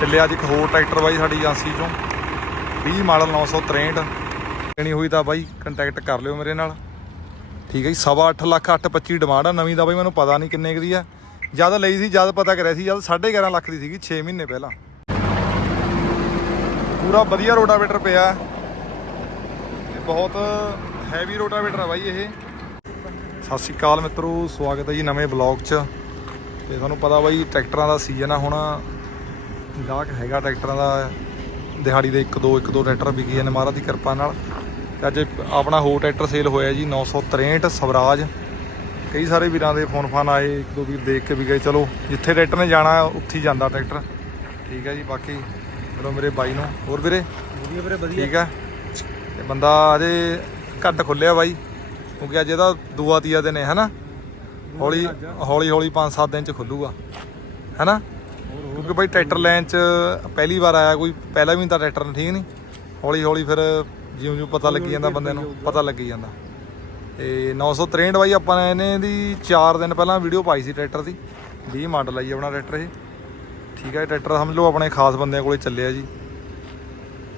ਚੱਲਿਆ ਅੱਜ ਇੱਕ ਹੋਰ ਟਰੈਕਟਰ ਬਾਈ ਸਾਡੀ ਏਜੰਸੀ ਚੋਂ। 20 ਮਾਡਲ 963 ਲੈਣੀ ਹੋਈ ਤਾਂ ਬਾਈ ਕੰਟੈਕਟ ਕਰ ਲਿਓ ਮੇਰੇ ਨਾਲ। ਠੀਕ ਹੈ ਜੀ, ਸਵਾ ਅੱਠ ਲੱਖ 825 ਡਿਮਾਂਡ ਆ, ਨਵੀਂ ਦਾ ਬਾਈ ਮੈਨੂੰ ਪਤਾ ਨਹੀਂ ਕਿੰਨੇ ਕੁ ਦੀ ਆ। ਜਦ ਲਈ ਸੀ, ਜਦ ਪਤਾ ਕਰਿਆ ਸੀ, ਜਦ 11.5 ਲੱਖ ਦੀ ਸੀਗੀ 6 ਮਹੀਨੇ ਪਹਿਲਾਂ। ਪੂਰਾ ਵਧੀਆ ਰੋਟਾਵੇਟਰ ਪਿਆ। ਤੇ ਬਹੁਤ ਹੈਵੀ ਰੋਟਾਵੇਟਰ ਆ ਬਾਈ ਇਹ। ਸਤਿ ਸ਼੍ਰੀ ਅਕਾਲ ਮਿੱਤਰੋ, ਸਵਾਗਤ ਹੈ ਜੀ ਨਵੇਂ ਬਲੌਗ 'ਚ। ਤੇ ਤੁਹਾਨੂੰ ਪਤਾ ਬਾਈ, ਟਰੈਕਟਰਾਂ ਦਾ ਸੀਜ਼ਨ ਆ ਹੁਣ। ਗਾਹਕ ਹੈਗਾ ਟਰੈਕਟਰਾਂ ਦਾ ਦਿਹਾੜੀ ਦੇ 1 2 1 2 ਟਰੈਕਟਰ ਵਿਕੀ ਨੇ ਮਹਾਰਾਜ ਦੀ ਕਿਰਪਾ ਨਾਲ। ਤੇ ਅੱਜ ਆਪਣਾ ਹੋਰ ਟਰੈਕਟਰ ਸੇਲ ਹੋਇਆ ਜੀ 963 ਸਵਰਾਜ। ਕਈ ਸਾਰੇ ਵੀਰਾਂ ਦੇ ਫੋਨ ਫਾਨ ਆਏ ਇੱਕ ਦੋ ਵੀਰ ਦੇਖ ਕੇ ਵੀ ਗਏ ਚਲੋ ਜਿੱਥੇ ਟਰੈਕਟਰ ਨੇ ਜਾਣਾ ਉੱਥੇ ਹੀ ਜਾਂਦਾ ਟਰੈਕਟਰ। ਠੀਕ ਹੈ ਜੀ ਬਾਕੀ ਚਲੋ ਮੇਰੇ ਬਾਈ ਨੂੰ। ਹੋਰ ਵੀਰੇ? ਵਧੀਆ ਵੀਰੇ ਵਧੀਆ। ਠੀਕ ਹੈ। ਤੇ ਬੰਦਾ ਅਜੇ ਘੱਟ ਖੁੱਲਿਆ ਬਾਈ ਕਿਉਂਕਿ ਅੱਜ ਇਹਦਾ ਦੂਆ ਤੀਆ ਦਿਨ ਹੈ ਹਨਾ? ਹੌਲੀ ਹੌਲੀ ਹੌਲੀ 5-7 ਦਿਨ ਚ ਖੁੱਲੂਗਾ। ਹੈਨਾ? ਕਿਉਂਕਿ ਬਾਈ ਟਰੈਕਟਰ ਲੈਣ ਚ ਪਹਿਲੀ ਵਾਰ ਆਇਆ, ਕੋਈ ਪਹਿਲਾਂ ਵੀ ਤਾਂ ਟਰੈਕਟਰ ਠੀਕ ਨਹੀਂ। ਹੌਲੀ ਹੌਲੀ ਫਿਰ ਜਿਉਂ ਜਿਉਂ ਪਤਾ ਲੱਗੀ ਜਾਂਦਾ ਬੰਦੇ ਨੂੰ, ਪਤਾ ਲੱਗੀ ਜਾਂਦਾ। ਤੇ 963 ਬਾਈ ਆਪਾਂ ਨੇ ਇਹਨੇ ਦੀ 4 ਦਿਨ ਪਹਿਲਾਂ ਵੀਡੀਓ ਪਾਈ ਸੀ ਟਰੈਕਟਰ ਦੀ। 20 ਮਾਡਲ ਆਈ ਆਪਣਾ ਟਰੈਕਟਰ ਇਹ। ਠੀਕ ਹੈ ਟਰੈਕਟਰ ਸਮਝ ਲਓ ਆਪਣੇ ਖਾਸ ਬੰਦਿਆਂ ਕੋਲੇ ਚੱਲਿਆ ਜੀ।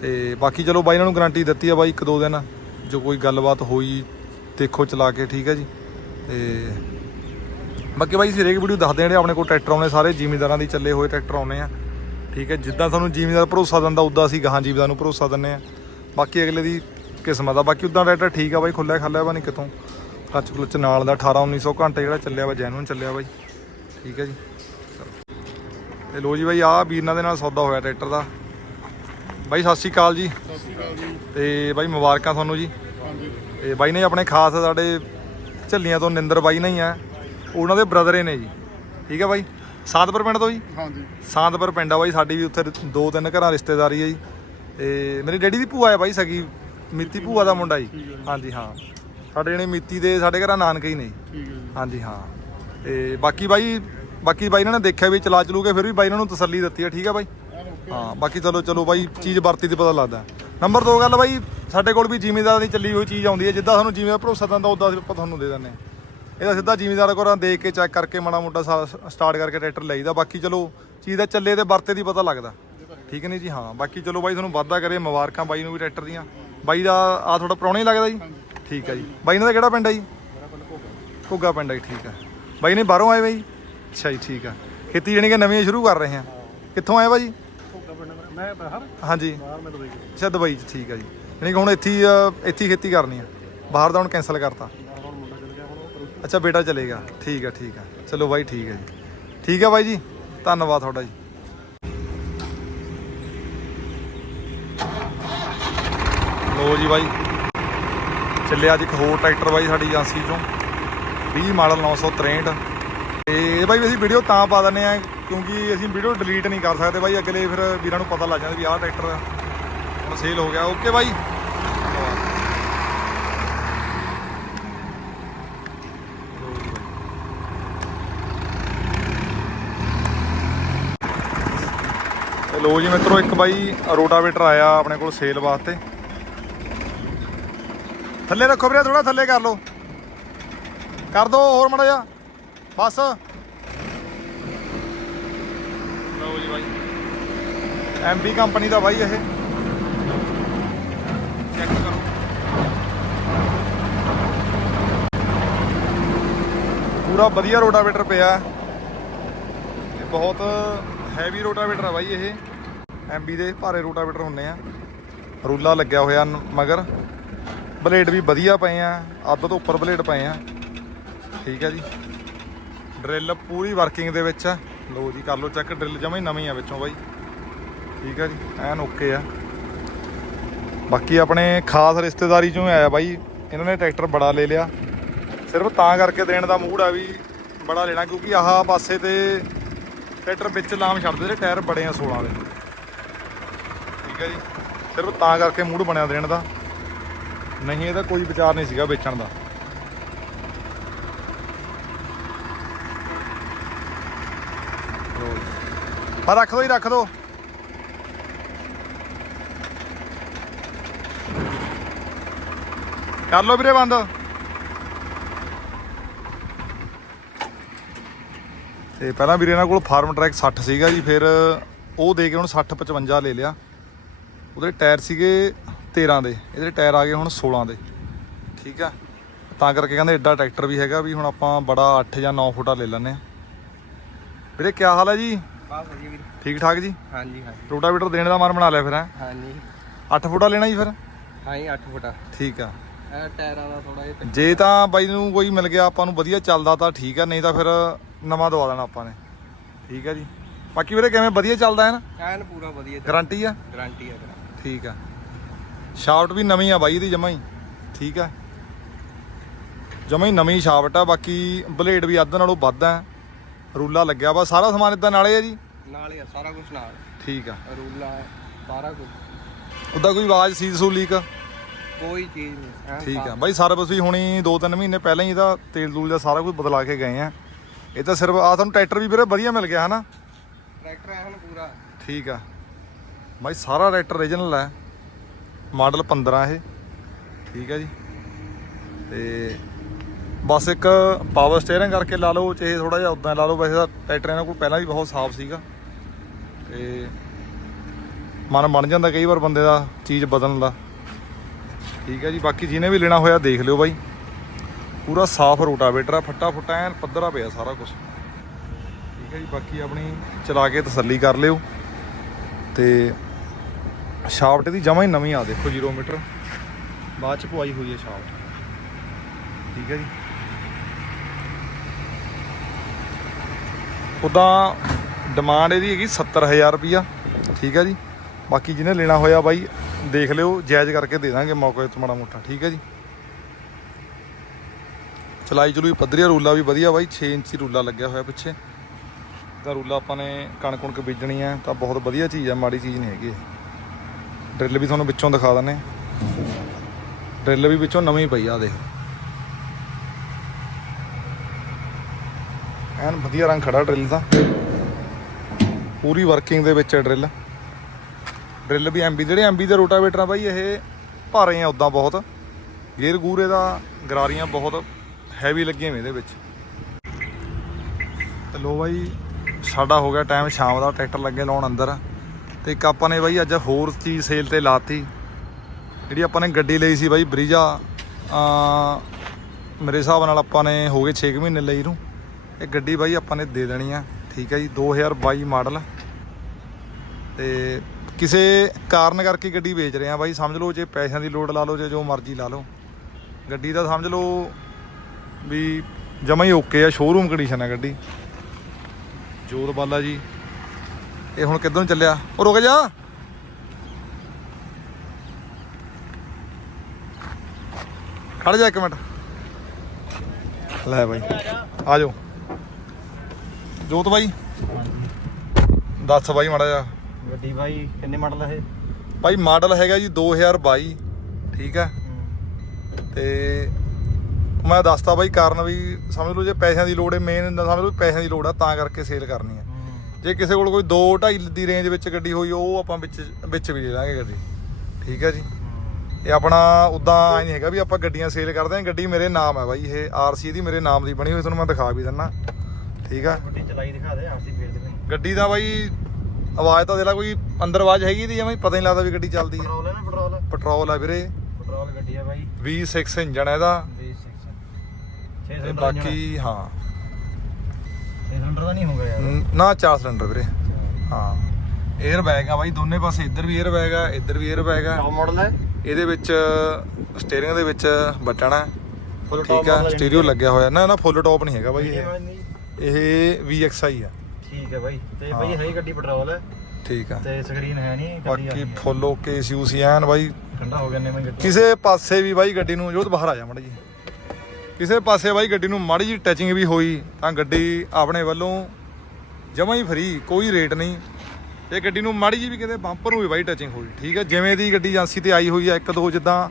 ਤੇ ਬਾਕੀ ਚਲੋ ਬਾਈ ਇਹਨਾਂ ਨੂੰ ਗਾਰੰਟੀ ਦਿੱਤੀ ਆ ਬਾਈ ਇੱਕ ਦੋ ਦਿਨ, ਜੋ ਕੋਈ ਗੱਲਬਾਤ ਹੋਈ ਦੇਖੋ ਚਲਾ ਕੇ, ਠੀਕ ਹੈ ਜੀ। ਤੇ ਬਾਕੀ ਬਾਈ ਅਸੀਂ ਹਰੇਕ ਵੀਡੀਓ ਦੱਸਦੇ ਜਿਹੜੇ ਆਪਣੇ ਕੋਲ ਟਰੈਕਟਰ ਆਉਣੇ ਸਾਰੇ ਜ਼ਿਮੀਂਦਾਰਾਂ ਦੀ ਚੱਲੇ ਹੋਏ ਟਰੈਕਟਰ ਆਉਣੇ ਆ। ਠੀਕ ਹੈ ਜਿੱਦਾਂ ਤੁਹਾਨੂੰ ਜ਼ਿਮੀਂਦਾਰ ਭਰੋਸਾ ਦਿੰਦਾ ਉਦਾਂ ਅਸੀਂ ਗਾਹਾਂ ਜ਼ਿਮੀਂਦਾਰ ਨੂੰ ਭਰੋਸਾ ਦਿੰਨੇ ਆ ਬਾਕੀ ਅਗਲੇ ਦੀ ਕਿਸਮਤ ਆ। ਬਾਕੀ ਉਦਾਂ ਟਰੈਕਟਰ ਠੀਕ ਆ ਬਾਈ ਖੁੱਲਿਆ ਖਾਲਿਆ ਵਾ ਨਹੀਂ ਕਿਤੋਂ। ਕੱਚ ਕੁਲਚ ਨਾਲ ਦਾ 18 1900 ਘੰਟੇ ਜਿਹੜਾ ਚੱਲਿਆ ਵਾ ਜੈਨੂਨ ਚੱਲਿਆ ਬਾਈ। ਠੀਕ ਹੈ ਜੀ। ਤੇ ਲੋ ਜੀ ਬਾਈ ਆਹ ਵੀਰਨਾਂ ਦੇ ਨਾਲ ਸੌਦਾ ਹੋਇਆ ਟਰੈਕਟਰ ਦਾ। ਬਾਈ ਸਤਿ ਸ਼੍ਰੀ ਅਕਾਲ ਜੀ। ਸਤਿ ਸ਼੍ਰੀ ਅਕਾਲ ਜੀ ਤੇ ਬਾਈ ਮੁਬਾਰਕਾਂ ਤੁਹਾਨੂੰ ਜੀ। ਤੇ ਬਾਈ ਨੇ ਆਪਣੇ ਖਾਸ ਸਾਡੇ ਝੱਲੀਆਂ ਤੋਂ ਨਿੰਦਰ ਬਾਈ ਨਹੀਂ ਆ। ਉਹਨਾਂ ਦੇ ਬ੍ਰਦਰ ਨੇ ਜੀ। ਠੀਕ ਹੈ ਬਾਈ? ਸਾਦਪੁਰ ਪਿੰਡ ਤੋਂ ਜੀ? ਹਾਂਜੀ। ਸਾਦਪੁਰ ਪਿੰਡ ਆ ਬਾਈ ਸਾਡੀ ਵੀ ਉੱਥੇ ਦੋ ਤਿੰਨ ਘਰਾਂ ਰਿਸ਼ਤੇਦਾਰੀ ਹੈ ਜੀ। ਤੇ ਮੇਰੇ ਡੈਡੀ ਦੀ ਭੂਆ ਹੈ ਬਾਈ ਸਗੀ ਮਿੱਤੀ ਭੂਆ ਦਾ ਮੁੰਡਾ ਜੀ। ਹਾਂਜੀ ਹਾਂ। ਸਾਡੇ ਜਣੇ ਮਿੱਤੀ ਦੇ ਸਾਡੇ ਘਰਾਂ ਨਾਨਕੇ ਹੀ ਨੇ ਹੈ ਹਾਂਜੀ ਹਾਂ। ਤੇ ਬਾਕੀ ਬਾਈ ਬਾਕੀ ਬਾਈ ਇਹਨਾਂ ਨੇ ਦੇਖਿਆ ਵੀ ਚਲਾ ਚਲੂਗੇ ਫਿਰ ਵੀ ਬਾਈ ਇਹਨਾਂ ਨੂੰ ਤਸੱਲੀ ਦਿੱਤੀ ਹੈ ਠੀਕ ਹੈ ਬਾਈ? ਹਾਂ ਬਾਕੀ ਚਲੋ ਚਲੋ ਬਾਈ ਚੀਜ਼ ਵਰਤੀ ਤੇ ਪਤਾ ਲੱਗਦਾ। ਨੰਬਰ 2 ਗੱਲ ਬਾਈ ਸਾਡੇ ਕੋਲ ਵੀ ਜ਼ਿਮੀਂਦਾਰ ਦੀ ਚੱਲੀ ਹੋਈ ਚੀਜ਼ ਆਉਂਦੀ ਹੈ ਜਿੱਦਾਂ ਸਾਨੂੰ ਜ਼ਿਮੀਂਦਾਰ ਭਰੋਸਾ ਦਿੰਦਾ ਉਦਾਂ ਅਸੀਂ ਆਪਾਂ ਤੁਹਾਨੂੰ ਦੇ ਦਿੰਦੇ ਹਾਂ। ਇਹਦਾ ਸਿੱਧਾ ਜ਼ਿਮੀਂਦਾਰ ਕੋਲੋਂ ਦੇਖ ਕੇ ਚੈੱਕ ਕਰਕੇ ਮਾੜਾ ਮੋਟਾ ਸਟਾਰਟ ਕਰਕੇ ਟਰੈਕਟਰ ਲਈਦਾ। ਬਾਕੀ ਚਲੋ ਚੀਜ਼ ਦਾ ਚੱਲੇ ਤੇ ਵਰਤੇ ਦੀ ਪਤਾ ਲੱਗਦਾ। ਠੀਕ ਨਹੀਂ ਜੀ? ਹਾਂ ਬਾਕੀ ਚਲੋ ਬਾਈ ਤੁਹਾਨੂੰ ਵਾਅਦਾ ਕਰੇ ਮੁਬਾਰਕਾਂ ਬਾਈ ਨੂੰ ਵੀ ਟਰੈਕਟਰ ਦੀਆਂ। ਬਾਈ ਦਾ ਆ ਤੁਹਾਡਾ ਪ੍ਰਾਹੁਣਾ ਹੀ ਲੱਗਦਾ ਜੀ? ਠੀਕ ਹੈ ਜੀ। ਬਾਈ ਇਹਨਾਂ ਦਾ ਕਿਹੜਾ ਪਿੰਡ ਹੈ ਜੀ? ਘੁੱਗਾ ਪਿੰਡ ਹੈ ਜੀ, ਠੀਕ ਹੈ। ਬਾਈ ਨੇ ਬਾਹਰੋਂ ਆਏ ਬਾਈ? ਅੱਛਾ ਜੀ ਠੀਕ ਹੈ। ਖੇਤੀ ਜਾਣੀ ਕਿ ਨਵੀਂ ਸ਼ੁਰੂ ਕਰ ਰਹੇ ਹਾਂ। ਕਿੱਥੋਂ ਆਏ ਬਾਈ? ਓਕੇ ਪਿੰਡ ਮੇਰਾ- ਮੈਂ ਬਾਹਰ? ਹਾਂਜੀ। ਬਾਹਰ ਮੈਂ ਦੁਬਈ। ਅੱਛਾ ਦੁਬਈ ਚ ਠੀਕ ਹੈ ਜੀ। ਯਾਨੀ ਕਿ ਹੁਣ ਇੱਥੇ ਹੀ, ਅ, ਇੱਥੇ ਹੀ ਖੇਤੀ ਕਰਨੀ ਆ ਬਾਹਰ ਦਾ ਹੁਣ ਕੈਨਸਲ ਕਰਤਾ ਬਾਹਰ ਹੁਣ ਮੁੰਡਾ ਚਲ ਗਿਆ ਹੁਣ ਉਹ ਕਰੂ ਅੱਛਾ, ਬੇਟਾ ਚਲੇਗਾ। ਠੀਕ ਹੈ ਠੀਕ ਹੈ ਚਲੋ ਬਾਈ, ਠੀਕ ਹੈ ਜੀ। ਠੀਕ ਹੈ ਬਾਈ ਜੀ। ਧੰਨਵਾਦ ਤੁਹਾਡਾ ਜੀ। ਲੋ ਜੀ ਬਾਈ। ਚੱਲਿਆ ਅੱਜ ਇੱਕ ਹੋਰ ਟਰੈਕਟਰ ਬਾਈ ਸਾਡੀ ਏਜੰਸੀ ਚੋਂ। 20 ਮਾਡਲ 963 ਤੇ ਇਹ ਬਾਈ ਅਸੀਂ ਵੀਡੀਓ ਤਾਂ ਪਾ ਦਿੰਦੇ ਆ, ਕਿਉਂਕਿ ਅਸੀਂ ਵੀਡੀਓ ਡਿਲੀਟ ਨਹੀਂ ਕਰ ਸਕਦੇ ਬਾਈ। ਅਗਲੇ ਫਿਰ ਵੀਰਾਂ ਨੂੰ ਪਤਾ ਲੱਗ ਜਾਂਦਾ ਵੀ ਆਹ ਟਰੈਕਟਰ ਹੁਣ ਸੇਲ ਹੋ ਗਿਆ। ਓਕੇ ਬਾਈ। ਤੇ ਲੋ ਜੀ ਮਿੱਤਰੋ, ਇੱਕ ਬਾਈ ਰੋਟਾਵੇਟਰ ਆਇਆ ਆਪਣੇ ਕੋਲ ਸੇਲ ਵਾਸਤੇ। ਥੱਲੇ ਰੱਖੋ ਵੀਰੇ ਥੋੜਾ ਥੱਲੇ ਕਰ ਲਓ। ਕਰ ਦੋ ਹੋਰ ਮੜਾ ਜਾ ਬਸ। ਲਓ ਜੀ ਬਾਈ। ਐਮਬੀ ਕੰਪਨੀ ਦਾ ਬਾਈ ਇਹ। ਚੈੱਕ ਕਰੋ। ਪੂਰਾ ਵਧੀਆ ਰੋਟਾਵੇਟਰ ਪਿਆ। ਬਹੁਤ ਹੈਵੀ ਰੋਟਾਵੇਟਰ ਆ ਬਾਈ ਇਹ। ਐਮਬੀ ਦੇ ਭਾਰੇ ਰੋਟਾਵੇਟਰ ਹੁੰਨੇ ਆ। ਰੂਲਾ ਲੱਗਿਆ ਹੋਇਆ ਮਗਰ। ਬਲੇਡ ਵੀ ਵਧੀਆ ਪਏ ਆ, ਅੱਧ ਤੋਂ ਉੱਪਰ ਬਲੇਡ ਪਏ ਆ। ਠੀਕ ਹੈ ਜੀ। ਡਰਿੱਲ ਪੂਰੀ ਵਰਕਿੰਗ ਦੇ ਵਿੱਚ ਆ। ਲੋ ਜੀ, ਕਰ ਲਓ ਚੈੱਕ, ਡਰਿੱਲ ਜਮਾ ਹੀ ਨਵੀਂ ਆ ਵਿੱਚੋਂ ਬਾਈ। ਠੀਕ ਹੈ ਜੀ, ਐਨ ਓਕੇ ਆ। ਬਾਕੀ ਆਪਣੇ ਖਾਸ ਰਿਸ਼ਤੇਦਾਰੀ ਚੋਂ ਹੀ ਆਇਆ ਬਾਈ। ਇਹਨਾਂ ਨੇ ਟਰੈਕਟਰ ਬੜਾ ਲੈ ਲਿਆ। ਸਿਰਫ ਤਾਂ ਕਰਕੇ ਦੇਣ ਦਾ ਮੂਡ ਆ ਵੀ ਬੜਾ ਲੈਣਾ, ਕਿਉਂਕਿ ਆਹ ਪਾਸੇ ਤੇ ਟਰੈਕਟਰ ਵਿੱਚ ਲਾਮ ਛੱਡਦੇ ਨੇ, ਟਾਇਰ ਬੜੇ ਆ 16 ਦੇ। ਠੀਕ ਹੈ ਜੀ। ਸਿਰਫ ਤਾਂ ਕਰਕੇ ਮੂਡ ਬਣਿਆ ਦੇਣ ਦਾ। ਨਹੀਂ, ਇਹਦਾ ਕੋਈ ਵਿਚਾਰ ਨਹੀਂ ਸੀਗਾ ਵੇਚਣ ਦਾ। ਪਰ ਰੱਖ ਦੋ ਹੀ ਰੱਖ ਦੋ। ਕਰ ਲੋ ਵੀਰੇ ਬੰਦ। ਤੇ ਪਹਿਲਾਂ ਵੀਰੇ ਇਹਨਾਂ ਕੋਲ ਫਾਰਮ ਟਰੈਕ 60 ਸੀਗਾ ਜੀ, ਫਿਰ ਉਹ ਦੇ ਕੇ ਉਹਨੂੰ 60 55 ਲੈ ਲਿਆ। ਉਹਦੇ ਟਾਇਰ ਸੀਗੇ 13 ਦੇ ਇਹਦੇ ਟਾਇਰ ਆ ਗਏ ਹੁਣ 16 ਦੇ। ਠੀਕ ਆ? ਤਾਂ ਕਰਕੇ ਕਹਿੰਦੇ ਐਡਾ ਟਰੈਕਟਰ ਵੀ ਹੈਗਾ ਵੀ ਹੁਣ ਆਪਾਂ ਬੜਾ 8 ਜਾਂ 9 ਫੁੱਟਾ ਲੈ ਆ ਵੀਰੇ ਕੀ ਹਾਲ ਹੈ ਜੀ? ਬਾਸ ਵਧੀਆ ਵੀਰ। ਠੀਕ ਠਾਕ ਜੀ? ਹਾਂਜੀ ਹਾਂਜੀ। ਰੋਟਾਵੀਟਰ ਦੇਣ ਦਾ ਮਨ ਬਣਾ ਲਿਆ ਫਿਰ ਹੈ? ਹਾਂਜੀ। 8 ਫੁੱਟਾ ਲੈਣਾ ਜੀ ਫਿਰ? ਹਾਂ 8 ਫੁੱਟਾ। ਠੀਕ ਆ। ਇਹ ਟਾਇਰਾਂ ਦਾ ਥੋੜਾ ਜਿਹਾ ਜੇ ਤਾਂ ਬਾਈ ਨੂੰ ਕੋਈ ਮਿਲ ਗਿਆ ਆਪਾਂ ਨੂੰ ਵਧੀਆ ਚੱਲਦਾ ਤਾਂ ਠੀਕ ਆ ਨਹੀਂ ਤਾਂ ਫਿਰ ਨਵਾਂ ਦਵਾ ਦੇਣਾ ਆਪਾਂ ਨੇ। ਠੀਕ ਆ ਜੀ। ਬਾਕੀ ਵੀਰੇ ਕਿਵੇਂ ਵਧੀਆ ਚੱਲਦਾ ਹੈ ਨਾ? ਐਨ ਪੂਰਾ ਵਧੀਆ ਗਾਰੰਟੀ ਆ? Guarantee guarantee. ਠੀਕ ਆ। ਸ਼ਾਫਟ ਵੀ ਨਵੀਂ ਆ ਬਾਈ ਇਹਦੀ ਜਮਾ ਹੀ। ਠੀਕ ਆ। ਜਮਾ ਹੀ ਨਵੀਂ ਸ਼ਾਫਟ ਆ ਬਾਕੀ ਬਲੇਡ ਵੀ ਅੱਧ ਨਾਲੋਂ ਵੱਧ ਆ। ਰੂਲਾ ਲੱਗਿਆ ਵਾ ਸਾਰਾ ਸਮਾਨ ਇਦਾਂ ਨਾਲੇ ਆ ਜੀ? ਨਾਲ ਆ, ਸਾਰਾ ਕੁਝ ਨਾਲ। ਠੀਕ ਆ। ਰੂਲਾ ਸਾਰਾ ਕੁਝ ਉਦਾਂ ਕੋਈ ਆਵਾਜ਼ ਸੀਜ਼ ਸੂ ਲੀਕ ਕੋਈ ਚੀਜ਼ ਨਹੀਂ ਠੀਕ ਆ। ਬਾਈ ਸਰਵਿਸ ਵੀ ਹੁਣੀ 2-3 ਮਹੀਨੇ ਪਹਿਲਾਂ ਹੀ ਇਹਦਾ ਤੇਲ ਤੂਲ ਦਾ ਸਾਰਾ ਕੁਝ ਬਦਲਾ ਕੇ ਗਏ ਆ। ਇਹ ਤਾਂ ਸਿਰਫ ਆ ਤੁਹਾਨੂੰ ਟਰੈਕਟਰ ਵੀ ਵੀਰੇ ਵਧੀਆ ਮਿਲ ਗਿਆ ਹਨਾ? ਟਰੈਕਟਰ ਐਨ ਪੂਰਾ। ਠੀਕ ਆ। ਬਾਈ, ਸਾਰਾ ਟਰੈਕਟਰ ਓਰੀਜਨਲ ਹੈ। ਮਾਡਲ 15 ਇਹ। ਠੀਕ ਹੈ ਜੀ। ਤੇ ਬਸ ਇੱਕ ਪਾਵਰ ਸਟੀਅਰਿੰਗ ਕਰਕੇ ਲਾ ਲਓ, ਚਾਹੇ ਥੋੜਾ ਜਿਹਾ ਉਦਾਂ ਲਾ ਲਓ। ਵੈਸੇ ਤਾਂ ਟਰੈਕਟਰ ਇਹਨਾਂ ਕੋਲ ਪਹਿਲਾਂ ਵੀ ਬਹੁਤ ਸਾਫ਼ ਸੀਗਾ। ਤੇ ਮਨ ਬਣ ਜਾਂਦਾ ਕਈ ਵਾਰ ਬੰਦੇ ਦਾ ਚੀਜ਼ ਬਦਲਣ ਦਾ। ਠੀਕ ਹੈ ਜੀ। ਬਾਕੀ ਜਿਹਨੇ ਵੀ ਲੈਣਾ ਹੋਇਆ ਦੇਖ ਲਿਓ ਬਾਈ। ਪੂਰਾ ਸਾਫ਼ ਰੋਟਾਵੇਟਰ ਆ। ਫੱਟਾ ਫੁੱਟਾ ਐਨ ਪੱਧਰਾ ਪਿਆ ਸਾਰਾ ਕੁਝ ਠੀਕ ਹੈ ਜੀ। ਬਾਕੀ ਆਪਣੀ ਚਲਾ ਕੇ ਤਸੱਲੀ ਕਰ ਲਿਓ। ਤੇ ਸ਼ਾਫਟ ਦੀ ਜਮਾ ਹੀ ਨਵੀਂ ਆ, ਦੇਖੋ 0 ਮੀਟਰ। ਬਾਅਦ ਚ ਪਵਾਈ ਹੋਈ ਹੈ ਸ਼ਾਫਟ। ਠੀਕ ਹੈ ਜੀ। ਉਦਾਂ ਡਿਮਾਂਡ ਇਹਦੀ ਹੈਗੀ 70000 ਰੁਪਿਆ ਠੀਕ ਹੈ ਜੀ। ਬਾਕੀ ਜਿਹਨੇ ਲੈਣਾ ਹੋਇਆ ਬਾਈ, ਦੇਖ ਲਿਓ, ਜਾਇਜ਼ ਕਰਕੇ ਦੇ ਦਾਂਗੇ ਮੌਕੇ ਤੇ ਮਾੜਾ ਮੋਟਾ। ਠੀਕ ਹੈ ਜੀ। ਚਲਾਈ ਚਲੂਈ ਪੱਧਰੀਆ ਰੂਲਾ ਵੀ ਵਧੀਆ ਬਾਈ 6 ਇੰਚੀ ਰੂਲਾ ਲੱਗਿਆ ਹੋਇਆ ਪਿੱਛੇ। ਦਾ ਰੂਲਾ ਆਪਾਂ ਨੇ ਕਣਕ ਕੁਣਕ ਬੀਜਣੀ ਆ ਤਾਂ ਬਹੁਤ ਵਧੀਆ ਚੀਜ਼ ਆ ਮਾੜੀ ਚੀਜ਼ ਨਹੀਂ ਹੈਗੀ ਡਰਿੱਲ ਵੀ ਤੁਹਾਨੂੰ ਵਿੱਚੋਂ ਦਿਖਾ ਦਿੰਨੇ ਡਰਿੱਲ ਵੀ ਵਿੱਚੋਂ ਨਵੀਂ ਪਈ ਆ ਦੇਖ। ਐਨ ਵਧੀਆ ਰੰਗ ਖੜਾ ਡਰਿੱਲ ਦਾ। ਪੂਰੀ ਵਰਕਿੰਗ ਦੇ ਵਿੱਚ ਹੈ ਡਰਿੱਲ। ਡਰਿੱਲ ਵੀ ਐਮਬੀ ਜਿਹੜੇ ਐਮਬੀ ਦੇ ਰੋਟਾਵੇਟਰ ਆ ਬਾਈ, ਇਹ ਭਾਰੇ ਆ ਉਦਾਂ ਬਹੁਤ। ਗੇਰ ਗੂਰੇ ਦਾ ਗਰਾਰੀਆਂ ਬਹੁਤ ਹੈਵੀ ਲੱਗੀਆਂ ਨੇ ਇਹਦੇ ਵਿੱਚ। ਤੇ ਲੋ ਬਾਈ, ਸਾਡਾ ਹੋ ਗਿਆ ਟਾਈਮ ਸ਼ਾਮ ਦਾ ਟਰੈਕਟਰ ਲੱਗੇ ਲਾਉਣ ਅੰਦਰ। ਤੇ ਇੱਕ ਆਪਾਂ ਨੇ ਬਾਈ ਅੱਜ ਹੋਰ ਚੀਜ਼ ਸੇਲ ਤੇ ਲਾਤੀ। ਜਿਹੜੀ ਆਪਾਂ ਨੇ ਗੱਡੀ ਲਈ ਸੀ ਬਾਈ ਬਰੀਜਾ। ਮੇਰੇ ਹਿਸਾਬ ਨਾਲ ਆਪਾਂ ਨੇ ਹੋ ਗਏ 6 ਮਹੀਨੇ ਲਈ ਨੂੰ। ਇਹ ਗੱਡੀ ਬਾਈ ਆਪਾਂ ਨੇ ਦੇ ਦੇਣੀ ਆ। ਠੀਕ ਹੈ ਜੀ 2022 ਮਾਡਲ। ਤੇ ਕਿਸੇ ਕਾਰਨ ਕਰਕੇ ਗੱਡੀ ਵੇਚ ਰਹੇ ਆ ਬਾਈ। ਸਮਝ ਲਓ ਜੇ ਪੈਸਿਆਂ ਦੀ ਲੋੜ ਲਾ ਲਓ, ਜੇ ਜੋ ਮਰਜ਼ੀ ਲਾ ਲਓ। ਗੱਡੀ ਦਾ ਸਮਝ ਲਓ ਵੀ ਜਮਾ ਹੀ ਓਕੇ ਆ ਸ਼ੋਰੂਮ ਕੰਡੀਸ਼ਨ ਆ ਗੱਡੀ। ਜੋਤ ਬਾਲਾ ਜੀ। ਇਹ ਹੁਣ ਕਿੱਧਰ ਨੂੰ ਚੱਲਿਆ? ਉਹ ਰੁਕ ਜਾ। ਖੜ ਜਾ ਇੱਕ ਮਿੰਟ। ਲੈ ਬਾਈ ਆ ਜਾਓ। ਜੋਤ ਬਾਈ ਦੱਸ ਬਾਈ ਮਾੜਾ ਜਾ ਗੱਡੀ ਭਾਈ ਕਿੰਨੇ ਮਾਡਲ ਹੈ ਬਾਈ ਮਾਡਲ ਹੈਗਾ ਜੀ 2022 ਠੀਕ ਹੈ ਤੇ ਮੈਂ ਦੱਸਤਾ ਬਾਈ ਕਾਰਨ ਵੀ ਸਮਝ ਲਓ ਜੇ ਪੈਸਿਆਂ ਦੀ ਲੋੜ ਹੈ ਮੇਨ ਸਮਝ ਲਓ ਪੈਸਿਆਂ ਦੀ ਲੋੜ ਆ ਤਾਂ ਕਰਕੇ ਸੇਲ ਕਰਨੀ ਜੇ ਕਿਸੇ ਕੋਲ ਕੋਈ 2 2.5 ਦੀ ਰੇਂਜ ਵਿੱਚ ਗੱਡੀ ਹੋਈ ਉਹ ਆਪਾਂ ਵਿੱਚ ਵਿੱਚ ਵੀ ਲੈ ਲਾਂਗੇ ਗੱਡੀ। ਠੀਕ ਹੈ ਜੀ? ਇਹ ਆਪਣਾ ਉਦਾਂ ਐ ਨਹੀਂ ਹੈਗਾ ਵੀ ਆਪਾਂ ਗੱਡੀਆਂ ਸੇਲ ਕਰਦੇ ਹਾਂ ਗੱਡੀ ਮੇਰੇ ਨਾਮ ਹੈ ਬਾਈ ਇਹ ਆਰਸੀ ਦੀ ਮੇਰੇ ਨਾਮ ਦੀ ਬਣੀ ਹੋਈ ਤੁਹਾਨੂੰ ਮੈਂ ਦਿਖਾ ਵੀ ਦਿੰਨਾ ਠੀਕ ਆ? ਗੱਡੀ ਚਲਾਈ ਦਿਖਾ ਦੇ ਆਰਸੀ ਫੇਰ ਦੇ ਗੱਡੀ ਦਾ ਬਾਈ ਆਵਾਜ਼ ਤਾਂ ਦੇ ਲਾ ਕੋਈ ਅੰਦਰ ਆਵਾਜ਼ ਹੈਗੀ ਦੀ ਹੀ ਪਤਾ ਨਹੀਂ ਲੱਗਦਾ ਵੀ ਗੱਡੀ ਚੱਲਦੀ ਹੈ। ਪੈਟਰੋਲ ਹੈ ਨਾ ਪੈਟਰੋਲ? ਪੈਟਰੋਲ ਆ ਵੀਰੇ। ਪੈਟਰੋਲ ਗੱਡੀ ਹੈ ਭਾਈ V6 ਇੰਜਣ ਹੈ ਇਹਦਾ। V6 6 ਤੇ ਸਿਲੰਡਰ ਬਾਕੀ ਹਾਂ। 6 ਸਿਲੰਡਰ ਦਾ ਨਹੀਂ ਹੋਗਾ ਯਾਰ। ਨਾ ਚਾਰ ਸਿਲੰਡਰ ਵੀਰੇ। ਹਾਂ। 에ਅਰ ਬੈਗ ਆ ਬਾਈ ਦੋਨੇ ਪਾਸੇ ਇੱਧਰ ਵੀ 에ਅਰ ਬੈਗ ਆ ਇੱਧਰ ਵੀ 에ਅਰ ਬੈਗ ਆ ਟੌਪ ਮਾਡਲ ਹੈ ਇਹਦੇ ਵਿੱਚ ਸਟੀਅਰਿੰਗ ਦੇ ਵਿੱਚ ਬਟਨ ਆ Full top ਠੀਕ ਆ ਸਟੀਰੀਓ ਲੱਗਿਆ ਹੋਇਆ। ਨਾ ਨਾ ਫੁੱਲ ਟੌਪ ਨਹੀਂ ਹੈਗਾ ਬਾਈ ਇਹ। ਇਹ VXI ਆ। ਠੀਕ ਹੈ ਬਾਈ। ਤੇ ਬਾਈ ਹੈ ਗੱਡੀ ਪੈਟਰੋਲ ਹੈ ਠੀਕ ਆ। ਤੇ ਸਕਰੀਨ ਹੈ ਨਹੀਂ ਬਾਕੀ ਫੁੱਲ ਓਕੇ ਐਨ ਬਾਈ। ਠੰਡਾ ਹੋ ਗਿਆ ਨੇ ਮੈਂ ਕਿਸੇ ਪਾਸੇ ਵੀ ਬਾਈ ਗੱਡੀ ਨੂੰ ਜੋਤ ਬਾਹਰ ਆ ਜਾ ਮੜਾ ਜੀ। ਕਿਸੇ ਪਾਸੇ ਬਾਈ ਗੱਡੀ ਨੂੰ ਮਾੜੀ ਜੀ ਟੱਚਿੰਗ ਵੀ ਹੋਈ, ਤਾਂ ਗੱਡੀ ਆਪਣੇ ਵੱਲੋਂ ਜਮਾ ਹੀ ਫਰੀ ਕੋਈ ਰੇਟ ਨਹੀਂ। ਇਹ ਗੱਡੀ ਨੂੰ ਮਾੜੀ ਜੀ ਵੀ ਕਿਤੇ ਬੰਪਰ ਨੂੰ ਵੀ ਬਾਈ ਟੱਚਿੰਗ ਹੋਈ, ਠੀਕ ਹੈ? ਜਿਵੇਂ ਦੀ ਗੱਡੀ ਏਜੰਸੀ ਤੇ ਆਈ ਹੋਈ ਆ ਇੱਕ ਦੋ ਜਿੱਦਾਂ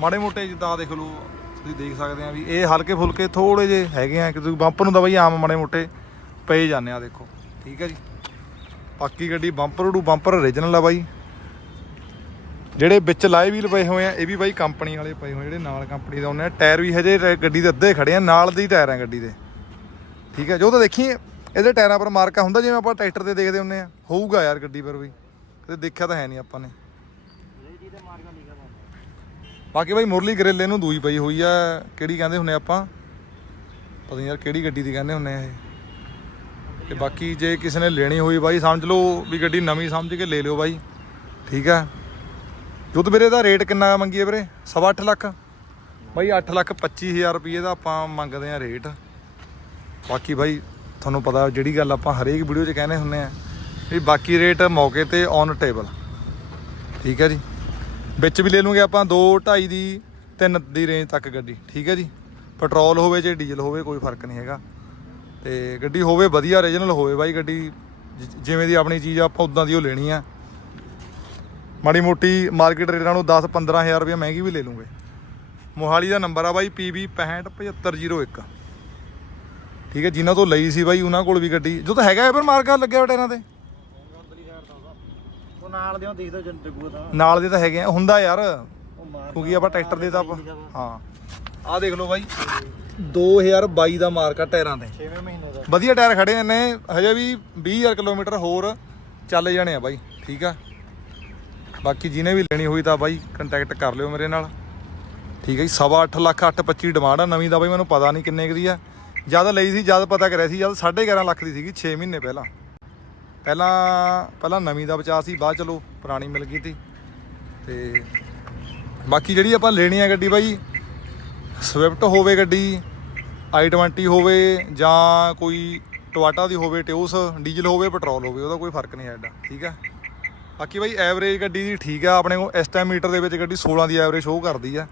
ਮਾੜੇ ਮੋਟੇ ਜਿੱਦਾਂ ਦੇਖ ਲਓ, ਤੁਸੀਂ ਦੇਖ ਸਕਦੇ ਆ ਵੀ ਇਹ ਹਲਕੇ ਫੁਲਕੇ ਥੋੜੇ ਜੇ ਹੈਗੇ ਆ ਕਿ ਤੁਸੀਂ ਬੰਪਰ ਨੂੰ ਤਾਂ ਬਾਈ ਆਮ ਮਾੜੇ ਮੋਟੇ ਪਏ ਜਾਂਦੇ ਆ ਦੇਖੋ, ਠੀਕ ਹੈ ਜੀ? ਬਾਕੀ ਗੱਡੀ ਬੰਪਰ ਟੂ ਬੰਪਰ ਓਰੀਜਨਲ ਆ ਬਾਈ। ਜਿਹੜੇ ਵਿੱਚ ਲਾਏ ਵੀਲ ਪਏ ਹੋਏ ਆ, ਇਹ ਵੀ ਬਾਈ ਕੰਪਨੀ ਵਾਲੇ ਪਏ ਹੋਏ ਜਿਹੜੇ ਨਾਲ ਕੰਪਨੀ ਦਾ ਆਉਂਦੇ ਆ। ਟਾਇਰ ਵੀ ਹਜੇ ਗੱਡੀ ਦੇ ਅੱਧੇ ਖੜੇ ਆ, ਨਾਲ ਦੇ ਹੀ ਟਾਇਰ ਆ ਗੱਡੀ ਦੇ। ਠੀਕ ਹੈ ਜੋ ਤਾਂ ਦੇਖੀ, ਇਹਦੇ ਟਾਇਰਾਂ ਪਰ ਮਾਰਕਾ ਹੁੰਦਾ, ਜਿਵੇਂ ਆਪਾਂ ਟਰੈਕਟਰ ਤੇ ਦੇਖਦੇ ਹੁੰਨੇ ਆ। ਹੋਊਗਾ ਯਾਰ ਗੱਡੀ ਪਰ ਵੀ ਕਦੇ ਦੇਖਿਆ ਤਾਂ ਹੈ ਨਹੀਂ ਆਪਾਂ ਨੇ। ਬਾਕੀ ਬਾਈ ਮੁਰਲੀ ਗਰੇਲੇ ਨੂੰ ਦੂਈ ਪਈ ਹੋਈ ਆ, ਕਿਹੜੀ ਕਹਿੰਦੇ ਹੁੰਨੇ ਆਪਾਂ? ਪਤਾ ਨਹੀਂ ਯਾਰ ਕਿਹੜੀ ਗੱਡੀ ਦੀ ਕਹਿੰਦੇ ਹੁੰਨੇ ਆ ਇਹ। ਤੇ ਬਾਕੀ ਜੇ ਕਿਸੇ ਨੇ ਲੈਣੀ ਹੋਈ ਬਾਈ, ਸਮਝ ਲਓ ਵੀ ਗੱਡੀ ਨਵੀਂ ਸਮਝ ਕੇ ਲੈ ਲਿਓ ਬਾਈ। ਠੀਕ ਆ ਦੁੱਧ ਵੀਰੇ ਦਾ ਰੇਟ ਕਿੰਨਾ ਮੰਗੀਏ ਵੀਰੇ? ਸਵਾ ਅੱਠ ਲੱਖ? ਬਾਈ 8 ਲੱਖ 25000 ਰੁਪਏ ਦਾ ਆਪਾਂ ਮੰਗਦੇ ਆ ਰੇਟ। ਬਾਕੀ ਬਾਈ, ਤੁਹਾਨੂੰ ਪਤਾ ਜਿਹੜੀ ਗੱਲ ਆਪਾਂ ਹਰੇਕ ਵੀਡੀਓ 'ਚ ਕਹਿੰਦੇ ਹੁੰਨੇ ਆ ਵੀ ਬਾਕੀ ਰੇਟ ਮੌਕੇ ਤੇ ਔਨ ਟੇਬਲ ਠੀਕ ਹੈ ਜੀ? ਵਿੱਚ ਵੀ ਲੈ ਲੂਗੇ ਆਪਾਂ 2 2.5 ਦੀ 3 ਦੀ ਰੇਂਜ ਤੱਕ ਗੱਡੀ। ਠੀਕ ਹੈ ਜੀ? ਪੈਟਰੋਲ ਹੋਵੇ ਜਾਂ ਡੀਜ਼ਲ ਹੋਵੇ, ਕੋਈ ਫ਼ਰਕ ਨਹੀਂ ਹੈਗਾ। ਤੇ ਗੱਡੀ ਹੋਵੇ ਵਧੀਆ ਓਰੀਜਨਲ ਹੋਵੇ ਬਾਈ ਗੱਡੀ, ਜਿ- ਜਿਵੇਂ ਦੀ ਆਪਣੀ ਚੀਜ਼ ਆਪਾਂ ਉਦਾਂ ਦੀ ਉਹ ਲੈਣੀ ਆ। ਮਾੜੀ ਮੋਟੀ ਮਾਰਕੀਟ ਰੇਟ ਨਾਲੋਂ 10 15000 ਰੁਪਏ ਮਹਿੰਗੀ ਵੀ ਲੈ ਲੂਗੇ। ਮੋਹਾਲੀ ਦਾ ਨੰਬਰ ਆ ਬਾਈ PB 657501 ਠੀਕ ਹੈ ਜਿਨ੍ਹਾਂ ਤੋਂ ਲਈ ਸੀ ਬਾਈ ਉਹਨਾਂ ਕੋਲ ਵੀ ਗੱਡੀ। ਜੋ ਤਾਂ ਹੈਗਾ ਪਰ ਮਾਰਕਾ ਲੱਗਿਆ ਹੋਇਆ ਟਾਇਰਾਂ ਤੇ? ਉਹ ਨਾਲ ਦੇ ਤਾਂ। ਨਾਲ ਦੇ ਤਾਂ ਹੈਗੇ ਆ। ਹੁੰਦਾ ਯਾਰ। ਮਾਰ ਕਿਉਂਕਿ ਆਪਾਂ ਟਰੈਕਟਰ ਦੇ ਤਾਂ ਹਾਂ ਆਹ ਦੇਖ ਲਓ ਬਾਈ। 2022 ਦਾ ਮਾਰਕਾ ਟਾਇਰਾਂ ਤੇ। 6ਵੇਂ ਮਹੀਨੇ ਦਾ। ਵਧੀਆ ਟਾਇਰ ਖੜੇ ਨੇ ਹਜੇ ਵੀ 20000 ਕਿਲੋਮੀਟਰ ਹੋਰ ਚੱਲ ਜਾਣੇ ਆ ਬਾਈ। ਠੀਕ ਆ। ਬਾਕੀ ਜਿਹਨੇ ਵੀ ਲੈਣੀ ਹੋਈ ਤਾਂ ਬਾਈ ਕੰਟੈਕਟ ਕਰ ਲਿਓ ਮੇਰੇ ਨਾਲ। ਠੀਕ ਹੈ ਜੀ, ਸਵਾ ਅੱਠ ਲੱਖ 825 ਡਿਮਾਂਡ ਆ, ਨਵੀਂ ਦਾ ਬਾਈ ਮੈਨੂੰ ਪਤਾ ਨਹੀਂ ਕਿੰਨੇ ਕੁ ਦੀ ਆ। ਜਦ ਲਈ ਸੀ, ਜਦ ਪਤਾ ਕਰਿਆ ਸੀ, ਜਦ 11.5 ਲੱਖ ਦੀ ਸੀਗੀ 6 ਮਹੀਨੇ ਪਹਿਲਾਂ। ਪਹਿਲਾਂ ਪਹਿਲਾਂ ਨਵੀਂ ਦਾ ਬਚਾ ਸੀ, ਬਾਅਦ ਚਲੋ ਪੁਰਾਣੀ ਮਿਲ ਗਈ ਤੀ। ਤੇ ਬਾਕੀ ਜਿਹੜੀ ਆਪਾਂ ਲੈਣੀ ਆ ਗੱਡੀ ਬਾਈ ਸਵਿਫਟ ਹੋਵੇ ਗੱਡੀ i20 ਹੋਵੇ ਜਾਂ ਕੋਈ ਟੋਇਟਾ ਦੀ ਹੋਵੇ ਟਿਊਸ ਡੀਜ਼ਲ ਹੋਵੇ, ਪੈਟਰੋਲ ਹੋਵੇ, ਉਹਦਾ ਕੋਈ ਫ਼ਰਕ ਨਹੀਂ ਹੈ ਐਡਾ ਠੀਕ ਹੈ। ਬਾਕੀ ਬਾਈ ਐਵਰੇਜ ਗੱਡੀ ਦੀ ਠੀਕ ਆ ਆਪਣੇ ਕੋਲ ਇਸ ਟਾਈਮ ਮੀਟਰ ਦੇ ਵਿੱਚ ਗੱਡੀ 16 ਦੀ ਐਵਰੇਜ ਸ਼ੋਅ ਕਰਦੀ ਆ।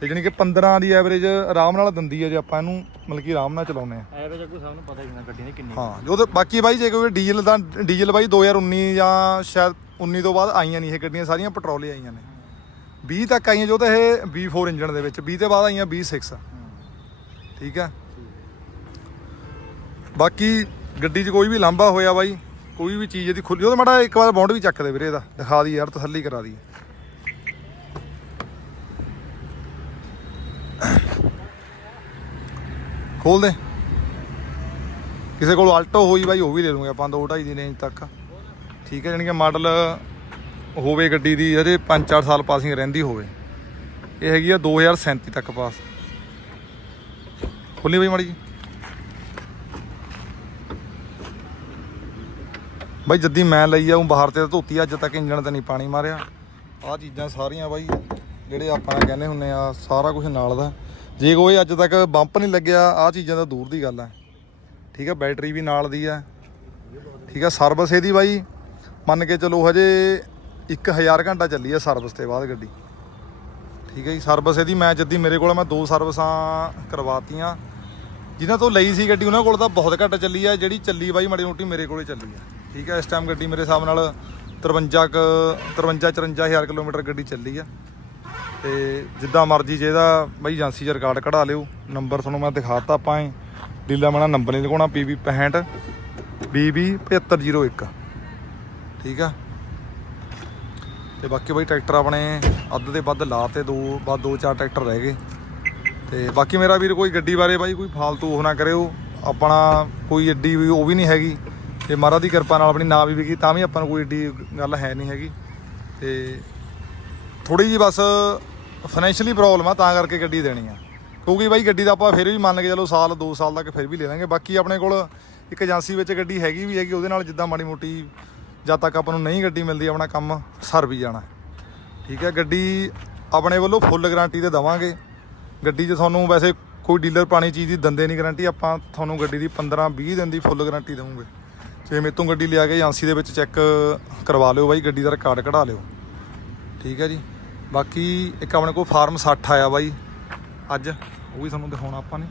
ਤੇ ਜਾਣੀ ਕਿ 15 ਦੀ ਐਵਰੇਜ ਆਰਾਮ ਨਾਲ ਦਿੰਦੀ ਆ ਜੇ ਆਪਾਂ ਇਹਨੂੰ ਮਤਲਬ ਕਿ ਆਰਾਮ ਨਾਲ ਚਲਾਉਂਦੇ ਆ। ਐਵਰੇਜ ਜਗੂ ਸਭ ਨੂੰ ਪਤਾ ਹੀ ਹੁੰਦਾ ਗੱਡੀ ਦੀ ਕਿੰਨੀ ਹਾਂ ਜੋ ਤੇ ਬਾਕੀ ਬਾਈ ਜੇ ਕੋਈ ਡੀਜ਼ਲ ਦਾ ਡੀਜ਼ਲ ਬਾਈ 2019 ਜਾਂ ਸ਼ਾਇਦ 19 ਤੋਂ ਬਾਅਦ ਆਈਆਂ ਨਹੀਂ ਇਹ ਗੱਡੀਆਂ ਸਾਰੀਆਂ ਪੈਟਰੋਲ ਹੀ ਆਈਆਂ ਨੇ। 20 ਤੱਕ ਆਈਆਂ ਜੋ ਤਾਂ ਇਹ V4 ਇੰਜਨ ਦੇ ਵਿੱਚ 20 ਤੋਂ ਬਾਅਦ ਆਈਆਂ V6 ਠੀਕ ਆ? ਬਾਕੀ ਗੱਡੀ 'ਚ ਕੋਈ ਵੀ ਲਾਂਭਾ ਹੋਇਆ ਬਾਈ ਕੋਈ ਵੀ ਚੀਜ਼ ਇਹਦੀ ਖੁੱਲੀ ਉਹਦਾ ਮਾੜਾ ਇੱਕ ਵਾਰ ਬੌਂਡ ਵੀ ਚੱਕ ਦੇ ਵੀਰੇ ਇਹਦਾ, ਦਿਖਾ ਦੀ ਯਾਰ, ਤਸੱਲੀ ਕਰਾ ਦੀ। ਖੋਲ ਦੇ। ਕਿਸੇ ਕੋਲ ਆਲਟੋ ਹੋਈ ਬਾਈ, ਉਹ ਵੀ ਲੈ ਲੂਗੇ ਆਪਾਂ 2.5 ਦੀ ਰੇਂਜ ਤੱਕ। ਠੀਕ ਹੈ, ਜਾਣੀ ਕਿ ਮਾਡਲ ਹੋਵੇ ਗੱਡੀ ਦੀ ਇਹਦੇ 5-4 ਸਾਲ ਪਾਸਿੰਗ ਰਹਿੰਦੀ ਹੋਵੇ। ਇਹ ਹੈਗੀ ਆ 2037 ਤੱਕ ਪਾਸ ਖੁੱਲੀ ਬਈ ਮਾੜੀ ਜੀ ਬਾਈ ਜੱਦੀ ਮੈਂ ਲਈ ਆ, ਉਹ ਬਾਹਰ ਤੇ ਤਾਂ ਧੋਤੀ ਅੱਜ ਤੱਕ ਇੰਜਣ ਤੇ ਨਹੀਂ ਪਾਣੀ ਮਾਰਿਆ। ਆਹ ਚੀਜ਼ਾਂ ਸਾਰੀਆਂ ਬਾਈ, ਜਿਹੜੇ ਆਪਾਂ ਕਹਿੰਦੇ ਹੁੰਨੇ ਆ, ਸਾਰਾ ਕੁਝ ਨਾਲ ਦਾ। ਜੇ ਕੋਈ ਅੱਜ ਤੱਕ ਬੰਪ ਨਹੀਂ ਲੱਗਿਆ, ਆਹ ਚੀਜ਼ਾਂ ਤਾਂ ਦੂਰ ਦੀ ਗੱਲ ਆ। ਠੀਕ ਆ, ਬੈਟਰੀ ਵੀ ਨਾਲ ਦੀ ਆ। ਠੀਕ ਆ ਸਰਵਿਸ ਇਹਦੀ ਬਾਈ, ਮੰਨ ਕੇ ਚਲੋ ਹਜੇ 1000 ਘੰਟਾ ਚੱਲੀ ਆ ਸਰਵਿਸ ਤੇ ਬਾਅਦ ਗੱਡੀ। ਠੀਕ ਹੈ ਜੀ ਸਰਵਿਸ ਇਹਦੀ ਮੈਂ ਜੱਦੀ ਮੇਰੇ ਕੋਲ ਮੈਂ ਦੋ ਸਰਵਿਸਾਂ ਕਰਵਾਤੀਆਂ। ਜਿਨ੍ਹਾਂ ਤੋਂ ਲਈ ਸੀ ਗੱਡੀ, ਉਹਨਾਂ ਕੋਲ ਤਾਂ ਬਹੁਤ ਘੱਟ ਚੱਲੀ ਆ। ਜਿਹੜੀ ਚੱਲੀ ਬਾਈ, ਮਾੜੀ ਮੋਟੀ ਮੇਰੇ ਕੋਲੇ ਚੱਲੀ ਆ। ਠੀਕ ਆ, ਇਸ ਟਾਈਮ ਗੱਡੀ ਮੇਰੇ ਹਿਸਾਬ ਨਾਲ 53 ਕ 53 54000 ਕਿਲੋਮੀਟਰ ਗੱਡੀ ਚੱਲੀ ਆ। ਤੇ ਜਿੱਦਾਂ ਮਰਜ਼ੀ ਜੇ ਇਹਦਾ ਬਾਈ ਏਜੰਸੀ 'ਚ ਰਿਕਾਰਡ ਕਢਾ ਲਿਓ ਨੰਬਰ ਤੁਹਾਨੂੰ ਮੈਂ ਦਿਖਾਤਾ ਆਪਾਂ ਇਹ। ਡੀਲਾ ਮੇਰਾ ਨੰਬਰ ਨਹੀਂ ਲਿਖਾਉਣਾ PB 65 BB 7501 ਠੀਕ ਆ? ਤੇ ਬਾਕੀ ਬਾਈ ਟਰੈਕਟਰ ਆਪਣੇ ਅੱਧ ਦੇ ਵੱਧ ਲਾਤੇ, ਦੋ ਬਾਅਦ ਦੋ ਚਾਰ ਟਰੈਕਟਰ ਰਹਿ ਗਏ। ਤੇ ਬਾਕੀ ਮੇਰਾ ਵੀਰ ਕੋਈ ਗੱਡੀ ਬਾਰੇ ਬਾਈ ਕੋਈ ਫਾਲਤੂ ਉਹ ਨਾ ਕਰਿਓ ਆਪਣਾ ਕੋਈ ਏਡੀ ਵੀ ਉਹ ਵੀ ਨਹੀਂ ਹੈਗੀ। ਤੇ ਮਹਾਰਾਜ ਦੀ ਕਿਰਪਾ ਨਾਲ ਆਪਣੀ ਨਾ ਵੀ ਵਿਕੀ, ਤਾਂ ਵੀ ਆਪਾਂ ਨੂੰ ਕੋਈ ਏਡੀ ਗੱਲ ਹੈ ਨਹੀਂ ਹੈਗੀ। ਤੇ ਥੋੜੀ ਜੀ ਬਸ ਫਾਈਨੈਂਸ਼ੀਅਲੀ ਪ੍ਰੋਬਲਮ ਆ, ਤਾਂ ਕਰਕੇ ਗੱਡੀ ਦੇਣੀ ਆ। ਕਿਉਂਕਿ ਬਾਈ ਗੱਡੀ ਦਾ ਆਪਾਂ ਫਿਰ ਵੀ ਮੰਨ ਕੇ ਚਲੋ ਸਾਲ 2 ਸਾਲ ਤੱਕ ਫਿਰ ਵੀ ਲੈ ਲਾਂਗੇ। ਬਾਕੀ ਆਪਣੇ ਕੋਲ ਇੱਕ ਏਜੰਸੀ ਵਿੱਚ ਗੱਡੀ ਹੈਗੀ ਵੀ ਹੈਗੀ, ਉਹਦੇ ਨਾਲ ਜਿੱਦਾਂ ਮਾੜੀ ਮੋਟੀ ਜਦ ਤੱਕ ਆਪਾਂ ਨੂੰ ਨਹੀਂ ਗੱਡੀ ਮਿਲਦੀ, ਆਪਣਾ ਕੰਮ ਸਰ ਵੀ ਜਾਣਾ। ਠੀਕ ਹੈ, ਗੱਡੀ ਆਪਣੇ ਵੱਲੋਂ ਫੁੱਲ ਗਾਰੰਟੀ ਤੇ ਦਵਾਂਗੇ। ਗੱਡੀ 'ਚ ਤੁਹਾਨੂੰ ਵੈਸੇ ਕੋਈ ਡੀਲਰ ਪਾਣੀ ਚੀਜ਼ ਦੀ ਦੰਦੇ ਨਹੀਂ ਗਾਰੰਟੀ ਆਪਾਂ ਤੁਹਾਨੂੰ ਗੱਡੀ ਦੀ 15 20 ਦਿਨ ਦੀ ਫੁੱਲ ਗਾਰੰਟੀ ਦੇਵਾਂਗੇ। ਜੇ ਮੇਰੇ ਤੋਂ ਗੱਡੀ ਲਿਆ ਕੇ ਏਜੰਸੀ ਦੇ ਵਿੱਚ ਚੈੱਕ ਕਰਵਾ ਲਿਓ ਬਾਈ, ਗੱਡੀ ਦਾ ਰਿਕਾਰਡ ਕਢਾ ਲਿਓ। ਠੀਕ ਹੈ ਜੀ। ਬਾਕੀ ਇੱਕ ਆਪਣੇ ਕੋਲ ਫਾਰਮ 60 ਆਇਆ ਬਾਈ, ਅੱਜ। ਉਹ ਵੀ ਤੁਹਾਨੂੰ ਦਿਖਾਉਣਾ ਆਪਾਂ ਨੇ।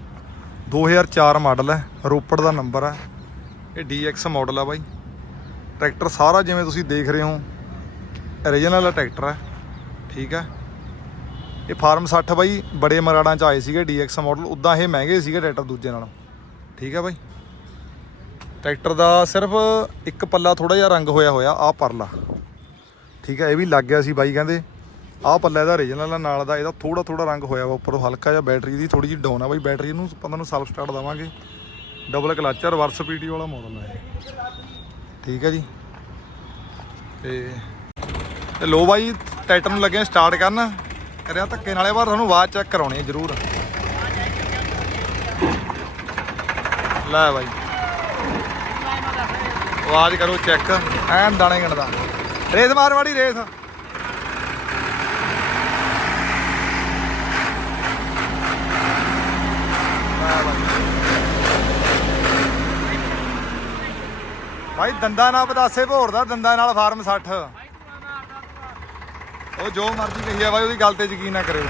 2004 ਮਾਡਲ ਹੈ, ਰੋਪੜ ਦਾ ਨੰਬਰ ਹੈ। ਇਹ DX ਮਾਡਲ ਆ ਬਾਈ। ਟਰੈਕਟਰ ਸਾਰਾ ਜਿਵੇਂ ਤੁਸੀਂ ਦੇਖ ਰਹੇ ਹੋ ਓਰੀਜਨਲ ਟਰੈਕਟਰ ਹੈ। ਠੀਕ ਹੈ। ਇਹ ਫਾਰਮ 60 ਬਾਈ, ਬੜੇ ਮਰਾੜਾਂ ਚ ਆਏ ਸੀਗੇ DX ਮਾਡਲ ਉਦਾਂ ਇਹ ਮਹਿੰਗੇ ਸੀਗੇ ਟਰੈਕਟਰ ਦੂਜੇ ਨਾਲ। ਠੀਕ ਹੈ ਬਾਈ? ਟਰੈਕਟਰ ਦਾ ਸਿਰਫ ਇੱਕ ਪੱਲਾ ਥੋੜਾ ਜਿਹਾ ਰੰਗ ਹੋਇਆ ਹੋਇਆ, ਆਹ ਪਰਲਾ। ਠੀਕ ਹੈ ਇਹ ਵੀ ਲੱਗ ਗਿਆ ਸੀ ਬਾਈ ਕਹਿੰਦੇ। ਆਹ ਪੱਲਾ ਇਹਦਾ ਓਰੀਜਨਲ ਨਾਲ ਦਾ ਇਹਦਾ ਥੋੜਾ ਥੋੜਾ ਰੰਗ ਹੋਇਆ ਵਾ ਉੱਪਰੋਂ, ਹਲਕਾ ਜਿਹਾ ਬੈਟਰੀ ਦੀ ਥੋੜੀ ਜਿਹੀ ਡਾਊਨ ਆ ਬਾਈ ਬੈਟਰੀ ਨੂੰ ਆਪਾਂ ਨੂੰ ਸੈਲਫ ਸਟਾਰਟ ਦਵਾਂਗੇ। ਡਬਲ ਕਲਚ ਰਿਵਰਸ ਪੀਟੀ ਵਾਲਾ ਮਾਡਲ ਹੈ ਇਹ। ਠੀਕ ਹੈ ਜੀ। ਤੇ ਤੇ ਲੋ ਬਾਈ, ਟਰੈਕਟਰ ਨੂੰ ਲੱਗੇ ਸਟਾਰਟ ਕਰਨ। ਕਰਿਆ ਧੱਕੇ ਨਾਲੇ ਪਰ ਤੁਹਾਨੂੰ ਆਵਾਜ਼ ਚੈੱਕ ਕਰਾਉਣੀ ਹੈ ਜ਼ਰੂਰ। ਲੈ ਬਾਈ। ਆਵਾਜ਼ ਕਰੋ ਚੈੱਕ ਐਨ ਦਾਣੇ ਗਣਦਾ। ਰੇਸ ਮਾਰ ਵਾੜੀ ਰੇਸ। ਬਾਈ। ਭਾਈ ਦੰਦਾਂ ਨਾਲ ਪਤਾਸੇ ਭੋਰ ਦਾ ਦੰਦਾਂ ਨਾਲ ਫਾਰਮ 60 ਉਹ ਜੋ ਮਰਜ਼ੀ ਕਹੀ ਆ ਬਾਈ ਉਹਦੀ ਗੱਲ ਤੇ ਯਕੀਨ ਨਾ ਕਰਿਓ।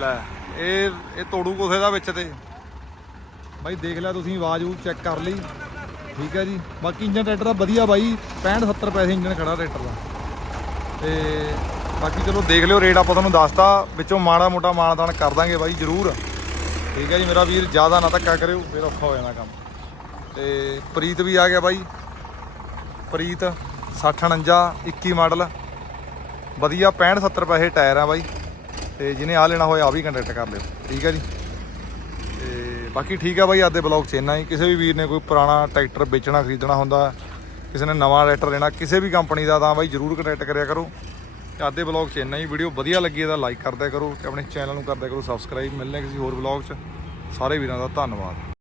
ਲੈ, ਇਹ ਇਹ ਤੋੜੂ ਕੋਸੇ ਦਾ ਵਿੱਚ ਤੇ। ਬਾਈ, ਦੇਖ ਲਿਆ ਤੁਸੀਂ, ਆਵਾਜ਼ ਉਹ ਚੈੱਕ ਕਰ ਲਈ। ਠੀਕ ਹੈ ਜੀ। ਬਾਕੀ ਇੰਜਨ ਟਰੈਕਟਰ ਦਾ ਵਧੀਆ ਬਾਈ 65 70 ਪੈਸੇ ਇੰਜਨ ਖੜਾ ਟਰੈਕਟਰ ਦਾ। ਤੇ ਬਾਕੀ ਚਲੋ ਦੇਖ ਲਿਓ, ਰੇਟ ਆਪਾਂ ਤੁਹਾਨੂੰ ਦੱਸਤਾ। ਵਿੱਚੋਂ ਮਾੜਾ ਮੋਟਾ ਮਾਨਦਾਨ ਕਰ ਦਾਂਗੇ ਬਾਈ, ਜ਼ਰੂਰ। ਠੀਕ ਹੈ ਜੀ, ਮੇਰਾ ਵੀਰ ਜ਼ਿਆਦਾ ਨਾ ਧੱਕਾ ਕਰਿਓ, ਫਿਰ ਔਖਾ ਹੋ ਜਾਣਾ ਕੰਮ। ਤੇ ਪ੍ਰੀਤ ਵੀ ਆ ਗਿਆ ਬਾਈ। ਪ੍ਰੀਤ 6049 21 ਮਾਡਲ। ਵਧੀਆ 65 70 ਪੈਸੇ ਟਾਇਰ ਆ ਬਾਈ। ਤੇ ਜਿਹਨੇ ਆ ਲੈਣਾ ਹੋਇਆ ਆ ਵੀ ਕੰਟੈਕਟ ਕਰ ਲਿਓ। ਠੀਕ ਹੈ ਜੀ? ਤੇ ਬਾਕੀ ਠੀਕ ਆ ਬਾਈ, ਅੱਜ ਦੇ ਬਲੌਗ 'ਚ ਇੰਨਾ ਹੀ। ਕਿਸੇ ਵੀ ਵੀਰ ਨੇ ਕੋਈ ਪੁਰਾਣਾ ਟਰੈਕਟਰ ਵੇਚਣਾ, ਖਰੀਦਣਾ ਹੁੰਦਾ, ਕਿਸੇ ਨੇ ਨਵਾਂ ਟਰੈਕਟਰ ਲੈਣਾ, ਕਿਸੇ ਵੀ ਕੰਪਨੀ ਦਾ, ਤਾਂ ਬਾਈ ਜਰੂਰ ਕੰਟੈਕਟ ਕਰਿਆ ਕਰੋ। ਤੇ ਅੱਜ ਦੇ ਬਲੌਗ 'ਚ ਇੰਨਾ ਹੀ। ਵੀਡੀਓ ਵਧੀਆ ਲੱਗੀ ਤਾਂ ਲਾਈਕ ਕਰਦਿਆ ਕਰੋ ਤੇ ਆਪਣੇ ਚੈਨਲ ਨੂੰ ਕਰਦਿਆ ਕਰੋ ਸਬਸਕ੍ਰਾਈਬ ਮਿਲਣੇ ਕਿਸੇ ਹੋਰ ਬਲੌਗ 'ਚ। ਸਾਰੇ ਵੀਰਾਂ ਦਾ ਧੰਨਵਾਦ।